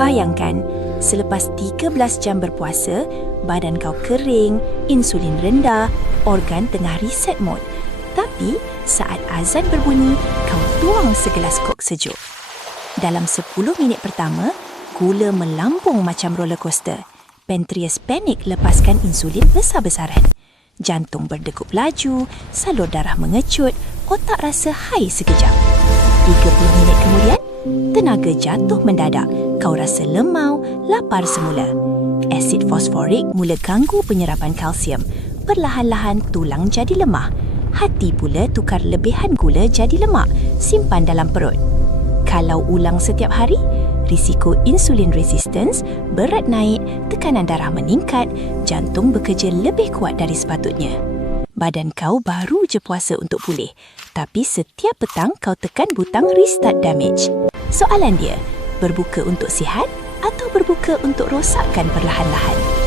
Bayangkan, selepas 13 jam berpuasa, badan kau kering, insulin rendah, organ tengah reset mode. Tapi, saat azan berbunyi, kau tuang segelas kok sejuk. Dalam 10 minit pertama, gula melambung macam roller coaster. Pankreas panik lepaskan insulin besar-besaran. Jantung berdegup laju, salur darah mengecut, otak rasa high sekejap. 30 minit kemudian, tenaga jatuh mendadak. Kau rasa lemau, lapar semula. Asid fosforik mula ganggu penyerapan kalsium. Perlahan-lahan tulang jadi lemah. Hati pula tukar lebihan gula jadi lemak, simpan dalam perut. Kalau ulang setiap hari, risiko insulin resistance, berat naik, tekanan darah meningkat, jantung bekerja lebih kuat dari sepatutnya. Badan kau baru je puasa untuk pulih, tapi setiap petang kau tekan butang restart damage. Soalan dia, berbuka untuk sihat atau berbuka untuk rosakkan perlahan-lahan?